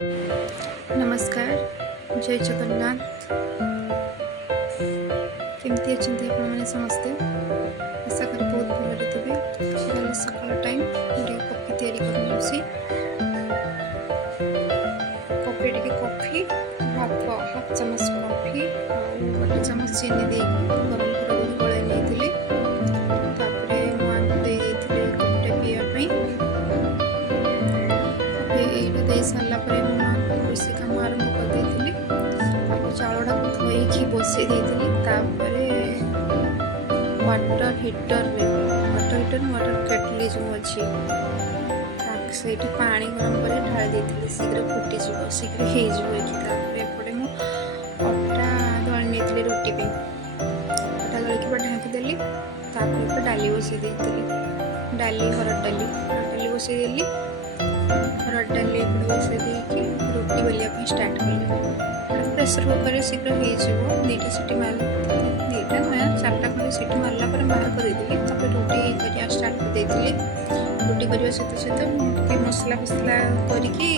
नमस्कार जय जगन्नाथ केमती अच्छा आपने समस्ते आशा करी बहुत भलरे थे सकाल टाइम कॉफी तैयारी कर कॉफी टे कॉफी हाफ चमच कॉफी गोटे चमच चीनी दे गरम कर गलाई नहीं कॉफी पीवाई कॉफी दे सारा रोषे कम आरंभ करदे चाउटा को धोई बसई वाटर हीटर वाटर केटली जो अच्छी से पा गरम कर ढाई दी शीघ्र फुटीज शीघ्र होपटे मुझे अटा दली नहीं रुटी अटा दलिक ढाँकीदेली डाली बसई डाली हरड़ डाली बसईदेली हरड़ डाली बसई रुटी बेलिया स्टार्ट कली प्रेसर कुकर शीघ्र हो दुटा सीटी मार दुटा ना चार्टा खंडे सीटी मारला बाहर करदेली रुटी कर स्टार्ट कर रुटी करने सहित सहित मसला फसला करके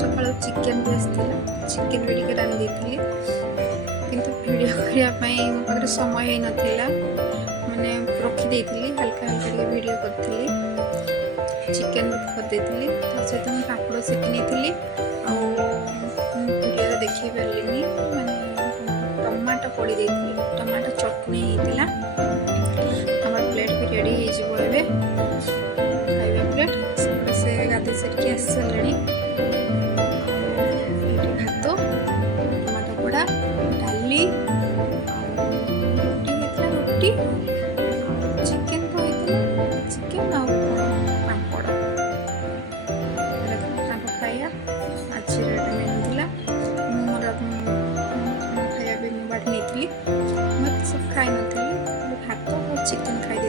सकाल चिकेन भी आसाला चिकेन भी टे रांधि किंतु वीडियो करने मो पाखे समय हो नाला मैंने रखीदे हल्का हल्का वीडियो करी चिकेन करदे सहित मुझे पापड़ सेकी नहीं वीडियो देखी पारे मैंने टमाटो पड़ी टमाटो चटनी होता प्लेट भी रेडी हो खाଇବା प्लेट से गाधे से आस सारे भात टमाटो पोड़ा डाली रुटी चिकेन तो होता चिकेन पापड़ खाया आज मिलता मोर खाया भी मुझे बाटी नहीं मत सब खाई नी भात और चिकेन खाईदे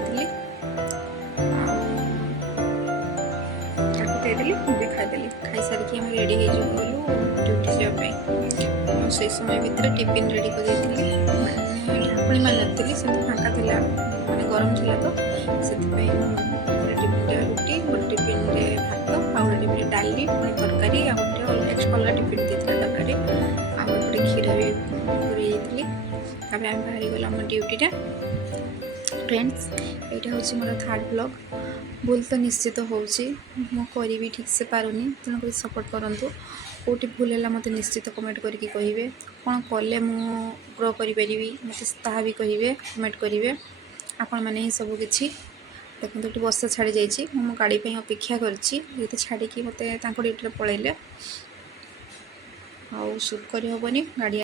मुझे खाईदेली खाई सारिकी आम रेडी हो गलु ड्यूटी जावाई से समय भितर टिफिन रेडी कर ढाकुणी मारी से फाँका था मैंने गरम थी तो से टिफिन रुटी गोटे टिफिन भात आउ टिफिन डाली पुणी तरकारी एक्सट्रा अलग टिफिन देता तरकारी आउटे क्षीर भी पूरी आम बाहरी गला आम ड्यूटीटा फ्रेंड्स यहाँ हूँ मोर थर्ड ब्लॉग भूल तो निश्चित होरी ठीक से पारुनी तेणुक सपोर्ट करूँ कौटी भूल है मत निश्चित कमेंट करके कहे कौन कले ग्रो करी मत भी कहे कमेंट करेंगे आपण मैंने ही सब किसी देखो ये बस छाड़ी जाइए मो गाड़ी अपेक्षा कर छाड़ी मत ड्यूटी पलैले आउ सुट कर हेनी गाड़ी